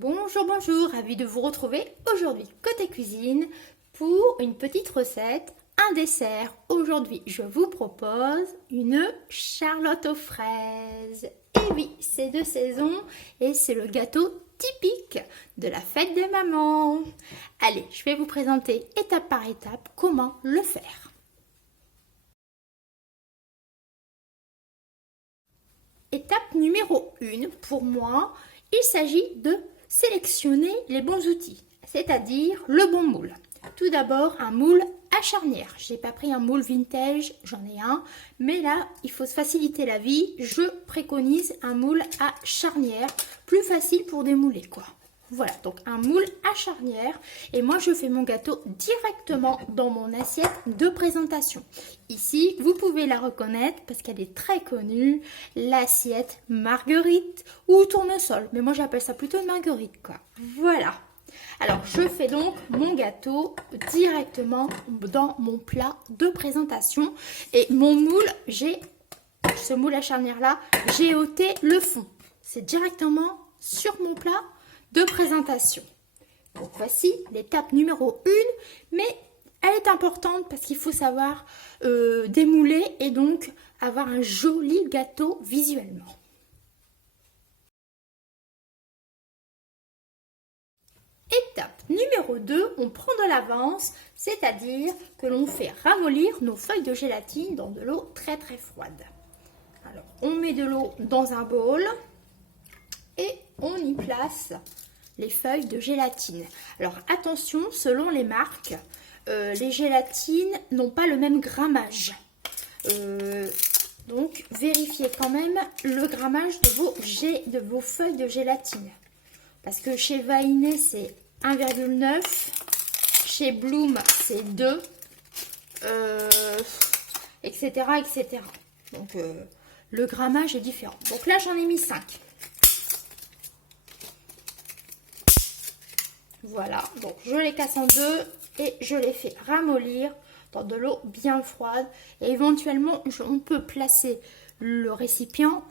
Bonjour, bonjour, ravi de vous retrouver aujourd'hui côté cuisine pour une petite recette, un dessert. Aujourd'hui, je vous propose une charlotte aux fraises. Et oui, c'est de saison et c'est le gâteau typique de la fête des mamans. Allez, je vais vous présenter étape par étape comment le faire. Étape numéro 1, pour moi, il s'agit de sélectionner les bons outils, c'est-à-dire le bon moule. Tout d'abord, un moule à charnière. Je n'ai pas pris un moule vintage, j'en ai un, mais là, il faut se faciliter la vie. Je préconise un moule à charnière, plus facile pour démouler, quoi. Voilà, donc un moule à charnière. Et moi, je fais mon gâteau directement dans mon assiette de présentation. Ici, vous pouvez la reconnaître parce qu'elle est très connue, l'assiette marguerite ou tournesol. Mais moi, j'appelle ça plutôt une marguerite, quoi. Voilà. Alors, je fais donc mon gâteau directement dans mon plat de présentation. Et mon moule, ce moule à charnière-là, j'ai ôté le fond. C'est directement sur mon plat de présentation. Donc voici l'étape numéro 1, mais elle est importante parce qu'il faut savoir démouler et donc avoir un joli gâteau visuellement. Étape numéro 2, on prend de l'avance, c'est-à-dire que l'on fait ramollir nos feuilles de gélatine dans de l'eau très très froide. Alors on met de l'eau dans un bol et on y place les feuilles de gélatine. Alors attention, selon les marques, les gélatines n'ont pas le même grammage. Donc vérifiez quand même le grammage de vos feuilles de gélatine. Parce que chez Vainé c'est 1,9, chez Bloom c'est 2, etc., etc. Donc le grammage est différent. Donc là j'en ai mis 5. Voilà, donc je les casse en deux et je les fais ramollir dans de l'eau bien froide. Et éventuellement, on peut placer le récipient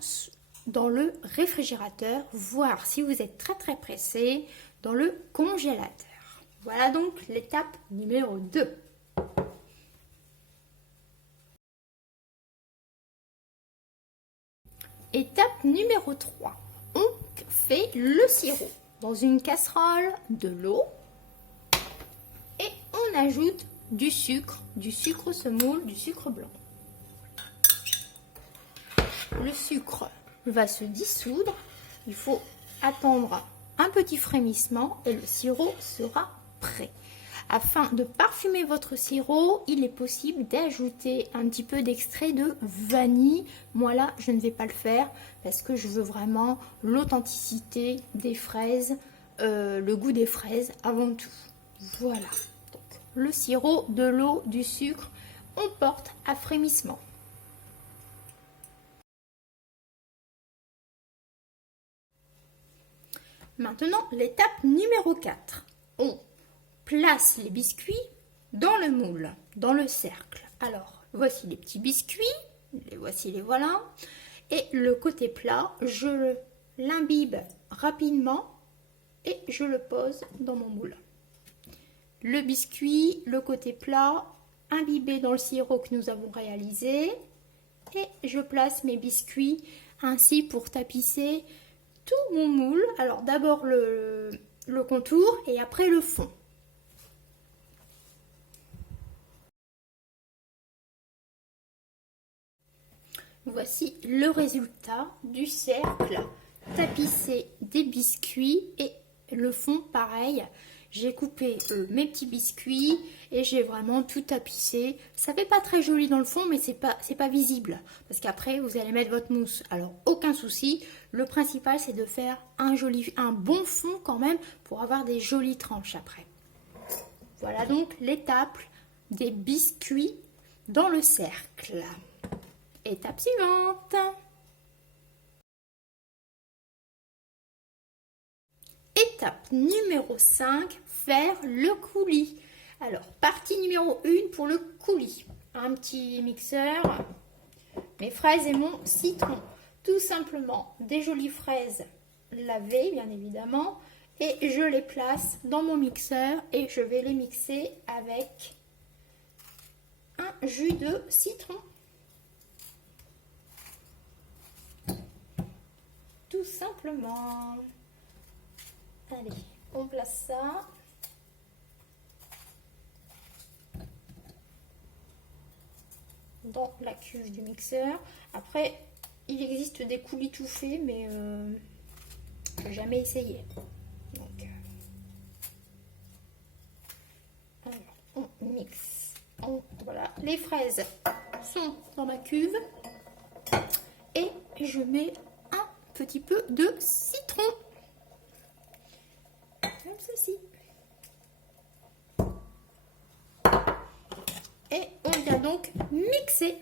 dans le réfrigérateur, voire si vous êtes très très pressé, dans le congélateur. Voilà donc l'étape numéro 2. Étape numéro 3. On fait le sirop. Dans une casserole, de l'eau et on ajoute du sucre semoule, du sucre blanc. Le sucre va se dissoudre, il faut attendre un petit frémissement et le sirop sera prêt. Afin de parfumer votre sirop, il est possible d'ajouter un petit peu d'extrait de vanille. Moi là, je ne vais pas le faire parce que je veux vraiment l'authenticité des fraises, le goût des fraises avant tout. Voilà. Donc, le sirop, de l'eau, du sucre, on porte à frémissement. Maintenant, l'étape numéro 4. On place les biscuits dans le moule, dans le cercle. Alors, voici les petits biscuits, les voilà. Et le côté plat, je l'imbibe rapidement et je le pose dans mon moule. Le biscuit, le côté plat, imbibé dans le sirop que nous avons réalisé. Et je place mes biscuits ainsi pour tapisser tout mon moule. Alors d'abord le contour et après le fond. Voici le résultat du cercle tapissé des biscuits et le fond pareil. J'ai coupé mes petits biscuits et j'ai vraiment tout tapissé. Ça fait pas très joli dans le fond, mais c'est pas visible parce qu'après vous allez mettre votre mousse. Alors aucun souci. Le principal c'est de faire un bon fond quand même pour avoir des jolies tranches après. Voilà donc l'étape des biscuits dans le cercle. Étape suivante. Étape numéro 5, faire le coulis. Alors, partie numéro 1 pour le coulis. Un petit mixeur, mes fraises et mon citron. Tout simplement, des jolies fraises lavées, bien évidemment, Et je les place dans mon mixeur et je vais les mixer avec un jus de citron. Tout simplement. Allez, on place ça. Dans la cuve du mixeur. Après, il existe des coulis tout faits, mais je n'ai jamais essayé. Donc, alors, on mixe. Voilà, les fraises sont dans ma cuve. Et je mets un petit peu de citron. Comme ceci. Et on vient donc mixer.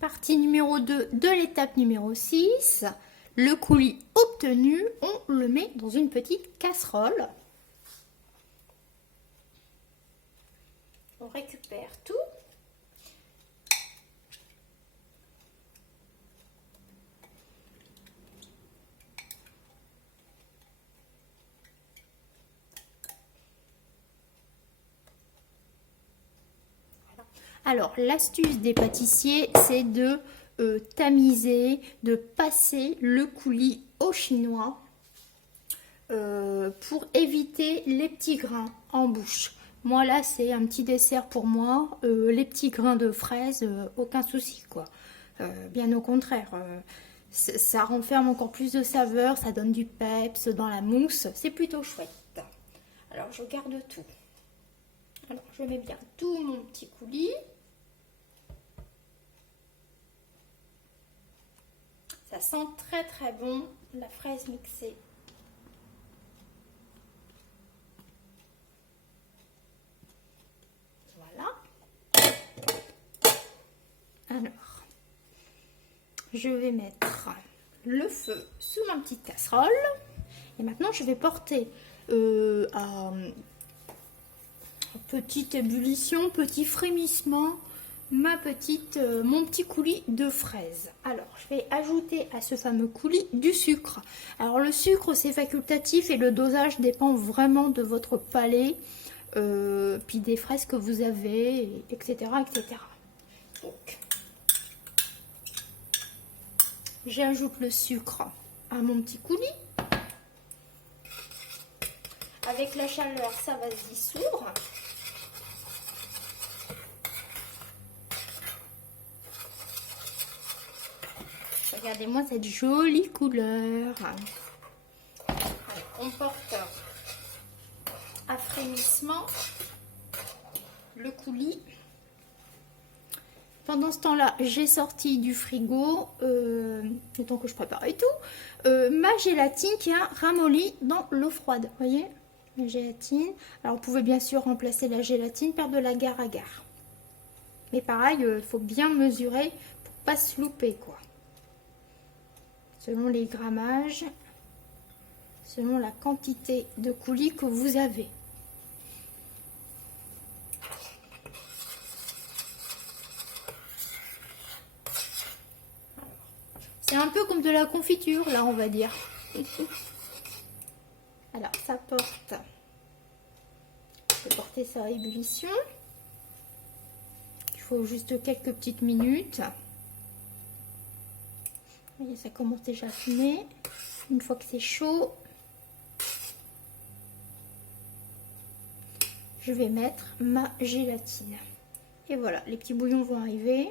Partie numéro 2 de l'étape numéro 6. Le coulis obtenu, on le met dans une petite casserole. On récupère tout. Alors, l'astuce des pâtissiers, c'est de tamiser, de passer le coulis au chinois pour éviter les petits grains en bouche. Moi, là, c'est un petit dessert pour moi. Les petits grains de fraises, aucun souci, quoi. Bien au contraire, ça renferme encore plus de saveur, ça donne du peps dans la mousse. C'est plutôt chouette. Alors, je garde tout. Alors, je mets bien tout mon petit coulis. Ça sent très très bon, la fraise mixée. Voilà. Alors, je vais mettre le feu sous ma petite casserole. Et maintenant, je vais porter à petite ébullition, petit frémissement, mon petit coulis de fraises. Alors, je vais ajouter à ce fameux coulis du sucre. Alors, le sucre, c'est facultatif et le dosage dépend vraiment de votre palais, puis des fraises que vous avez, etc., etc. Donc, j'ajoute le sucre à mon petit coulis. Avec la chaleur, ça va se dissoudre. Regardez-moi cette jolie couleur. On porte à frémissement le coulis. Pendant ce temps-là, j'ai sorti du frigo, le temps que je préparais tout, ma gélatine qui a ramolli dans l'eau froide. Vous voyez, la gélatine. Alors, vous pouvez bien sûr remplacer la gélatine par de l'agar-agar. Mais pareil, il faut bien mesurer pour pas se louper, quoi. Selon les grammages, selon la quantité de coulis que vous avez. C'est un peu comme de la confiture, là, on va dire. Alors, ça porte. Je vais porter ça à ébullition. Il faut juste quelques petites minutes. Vous voyez, ça commence déjà à fumer. Une fois que c'est chaud, je vais mettre ma gélatine. Et voilà, les petits bouillons vont arriver.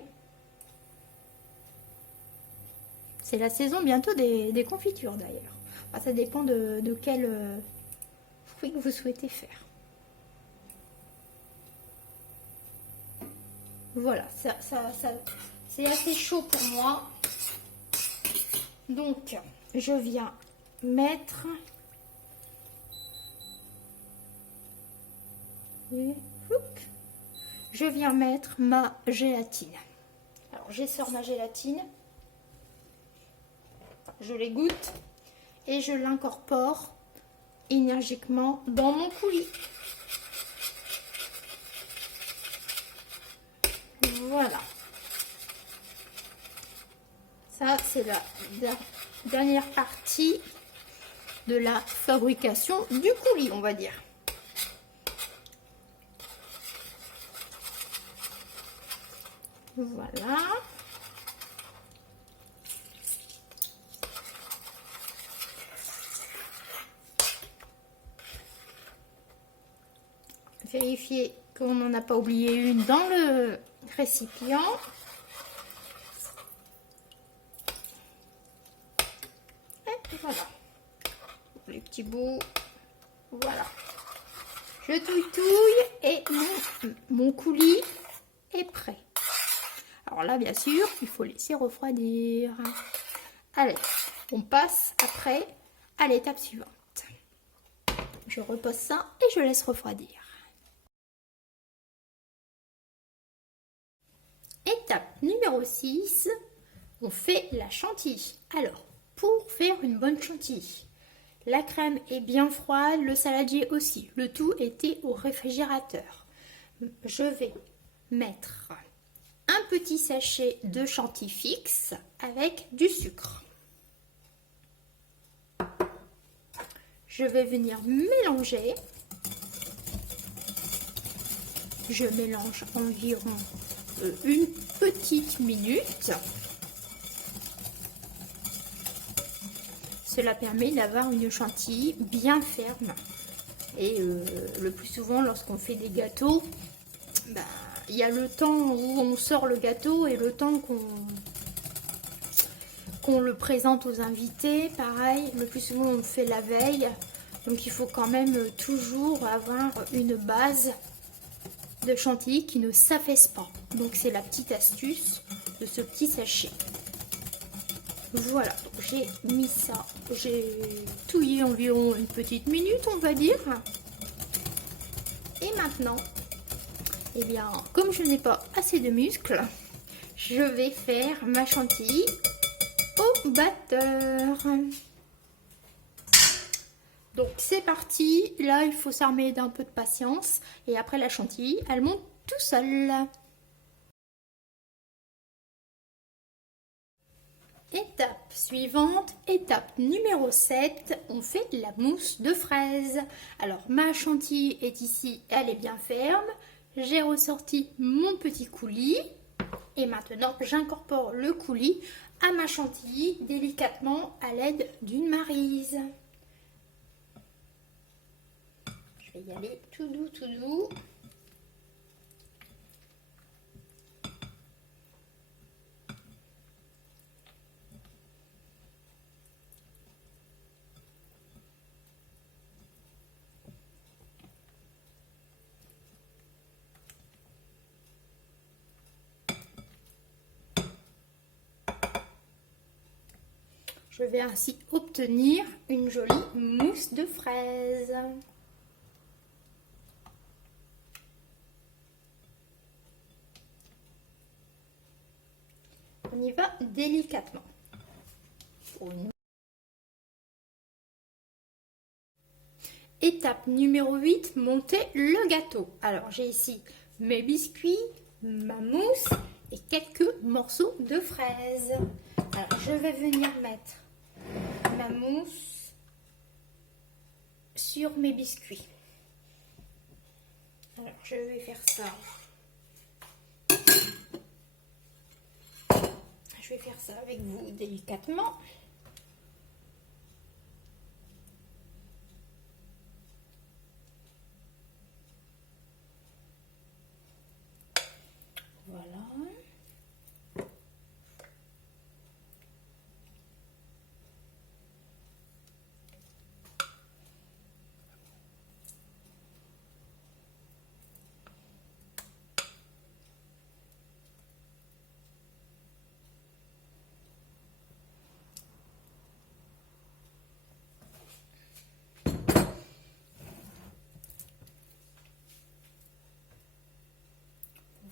C'est la saison bientôt des confitures d'ailleurs. Enfin, ça dépend de quel fruit que vous souhaitez faire. Voilà, c'est assez chaud pour moi. Donc, je viens mettre... Je viens mettre ma gélatine. Alors, j'essore ma gélatine. Je l'égoutte et je l'incorpore énergiquement dans mon coulis. Voilà. Ça, c'est la dernière partie de la fabrication du coulis, on va dire. Voilà. Vérifier qu'on n'en a pas oublié une dans le récipient. Et voilà. Les petits bouts. Voilà. Je touille et mon coulis est prêt. Alors là, bien sûr, il faut laisser refroidir. Allez, on passe après à l'étape suivante. Je repose ça et je laisse refroidir. Étape numéro 6, on fait la chantilly. Alors, pour faire une bonne chantilly, la crème est bien froide, le saladier aussi. Le tout était au réfrigérateur. Je vais mettre un petit sachet de chantilly fixe avec du sucre. Je vais venir mélanger. Je mélange environ une petite minute. Cela permet d'avoir une chantilly bien ferme. Et le plus souvent, lorsqu'on fait des gâteaux, il y a le temps où on sort le gâteau et le temps qu'on le présente aux invités. Pareil, le plus souvent, on le fait la veille. Donc, il faut quand même toujours avoir une base de chantilly qui ne s'affaisse pas. Donc, c'est la petite astuce de ce petit sachet. Voilà, j'ai mis ça, j'ai touillé environ une petite minute, on va dire. Et maintenant, eh bien, comme je n'ai pas assez de muscles, je vais faire ma chantilly au batteur. Donc c'est parti, là il faut s'armer d'un peu de patience et après la chantilly, elle monte tout seule. Étape suivante, étape numéro 7, on fait la mousse de fraise. Alors ma chantilly est ici, elle est bien ferme. J'ai ressorti mon petit coulis et maintenant j'incorpore le coulis à ma chantilly délicatement à l'aide d'une maryse. Je vais y aller tout doux, tout doux. Je vais ainsi obtenir une jolie mousse de fraise. On y va délicatement. Étape numéro 8, monter le gâteau. Alors j'ai ici mes biscuits, ma mousse et quelques morceaux de fraises. Alors je vais venir mettre ma mousse sur mes biscuits. Alors je vais faire ça. Je vais faire ça avec vous délicatement. Voilà.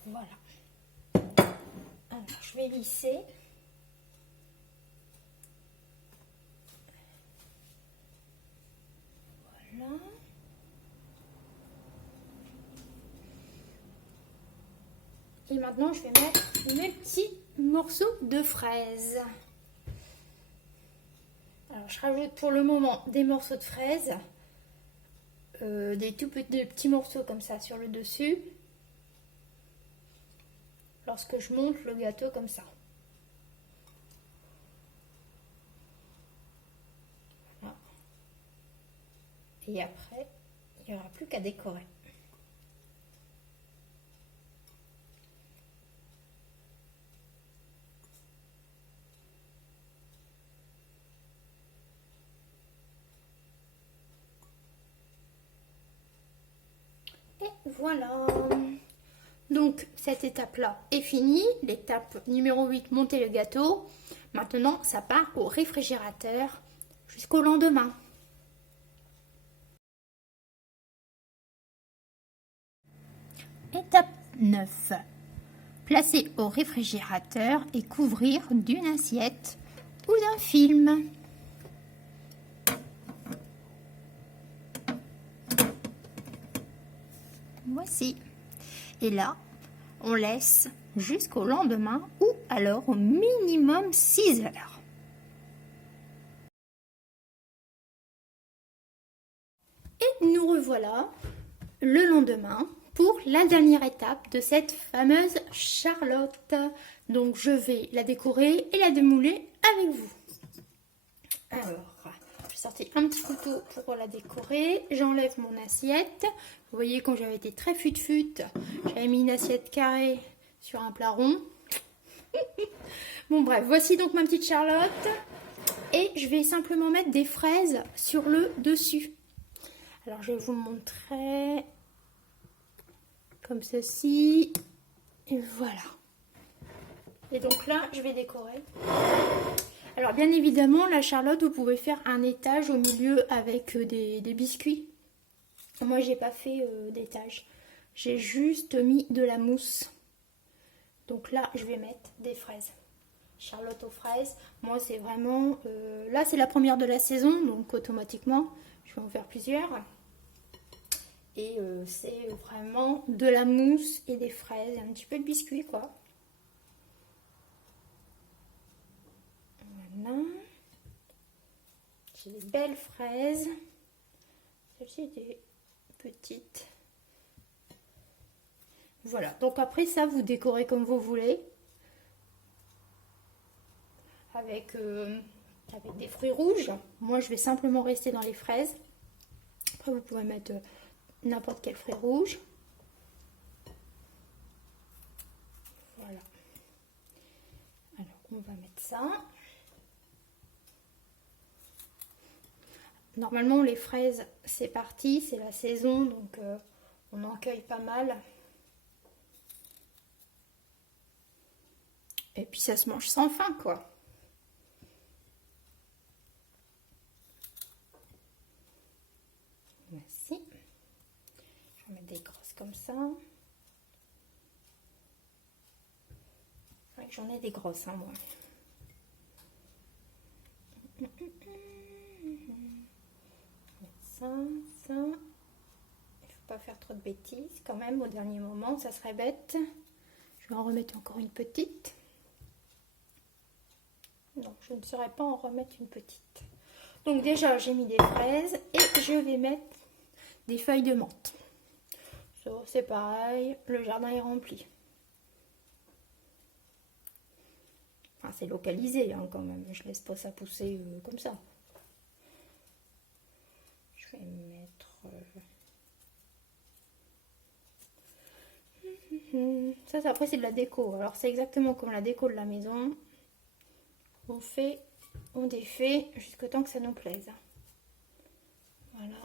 Voilà. Alors, je vais lisser. Voilà. Et maintenant, je vais mettre mes petits morceaux de fraises. Alors je rajoute pour le moment des morceaux de fraises, des petits morceaux comme ça sur le dessus, lorsque je monte le gâteau comme ça. Voilà. Et après, il n'y aura plus qu'à décorer. Et voilà. Donc cette étape-là est finie. L'étape numéro 8, monter le gâteau. Maintenant, ça part au réfrigérateur jusqu'au lendemain. Étape 9. Placer au réfrigérateur et couvrir d'une assiette ou d'un film. Voici. Et là, on laisse jusqu'au lendemain ou alors au minimum 6 heures. Et nous revoilà le lendemain pour la dernière étape de cette fameuse charlotte. Donc je vais la décorer et la démouler avec vous. Alors, j'ai sorti un petit couteau pour la décorer. J'enlève mon assiette. Vous voyez, quand j'avais été très fut-fut, j'avais mis une assiette carrée sur un plat rond. Bon bref, voici donc ma petite charlotte. Et je vais simplement mettre des fraises sur le dessus. Alors je vais vous montrer comme ceci. Et voilà. Et donc là, je vais décorer. Alors bien évidemment, la charlotte, vous pouvez faire un étage au milieu avec des biscuits. Moi, j'ai pas fait d'étage. J'ai juste mis de la mousse. Donc là, je vais mettre des fraises. Charlotte aux fraises. Moi, c'est vraiment... là, c'est la première de la saison, donc automatiquement, je vais en faire plusieurs. Et c'est vraiment de la mousse et des fraises. Et un petit peu de biscuit, quoi. Voilà. J'ai des belles fraises. Celle-ci des petites. Voilà. Donc après ça, vous décorez comme vous voulez. Avec des fruits rouges. Moi, je vais simplement rester dans les fraises. Après, vous pouvez mettre n'importe quel fruit rouge. Voilà. Alors, on va mettre ça. Normalement, les fraises, c'est parti, c'est la saison, donc on en cueille pas mal. Et puis, ça se mange sans faim, quoi. Voici. Je vais mettre des grosses comme ça. Ouais, j'en ai des grosses, hein, moi. Ça. Il ne faut pas faire trop de bêtises quand même au dernier moment, ça serait bête. Je vais en remettre encore une petite. Non, je ne saurais pas en remettre une petite. Donc déjà, j'ai mis des fraises et je vais mettre des feuilles de menthe. C'est pareil, le jardin est rempli. Enfin, c'est localisé hein, quand même, je laisse pas ça pousser comme ça. Je vais mettre... Ça, après, c'est de la déco. Alors, c'est exactement comme la déco de la maison. On défait jusqu'au temps que ça nous plaise. Voilà.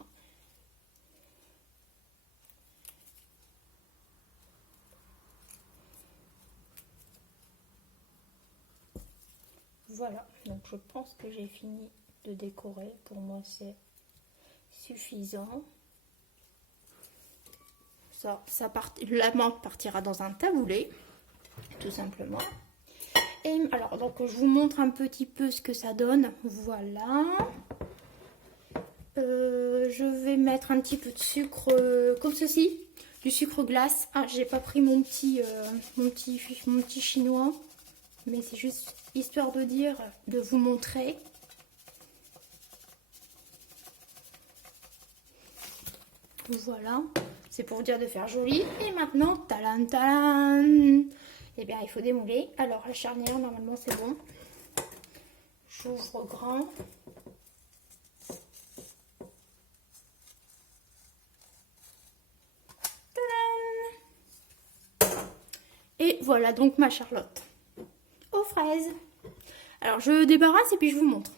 Voilà. Donc, je pense que j'ai fini de décorer. Pour moi, c'est suffisant. La menthe partira dans un taboulé, tout simplement. Et alors, donc je vous montre un petit peu ce que ça donne. Voilà. Je vais mettre un petit peu de sucre comme ceci, du sucre glace. Ah, j'ai pas pris mon petit chinois, mais c'est juste histoire de vous montrer. Voilà, c'est pour vous dire de faire joli. Et maintenant, talan talan. Eh bien, il faut démouler. Alors, la charnière, normalement, c'est bon. J'ouvre grand. Tadam! Et voilà donc ma Charlotte aux fraises. Alors, je débarrasse et puis je vous montre.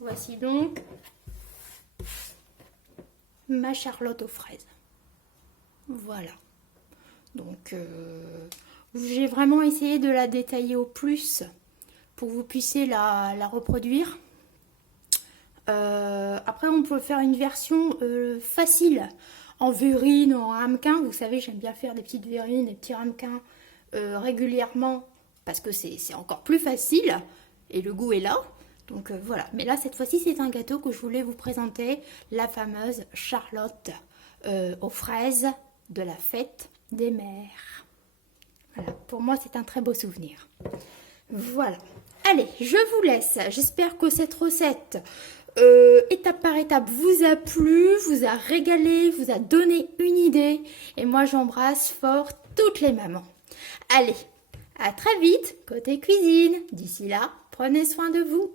Voici donc ma Charlotte aux fraises. Voilà. Donc, j'ai vraiment essayé de la détailler au plus pour que vous puissiez la reproduire. Après, on peut faire une version facile en verrine, en ramequin. Vous savez, j'aime bien faire des petites verrines, des petits ramequins régulièrement parce que c'est encore plus facile et le goût est là. Donc voilà, mais là cette fois-ci c'est un gâteau que je voulais vous présenter, la fameuse Charlotte aux fraises de la fête des mères. Voilà, pour moi c'est un très beau souvenir. Voilà, allez, je vous laisse. J'espère que cette recette, étape par étape, vous a plu, vous a régalé, vous a donné une idée. Et moi j'embrasse fort toutes les mamans. Allez, à très vite côté cuisine. D'ici là, prenez soin de vous.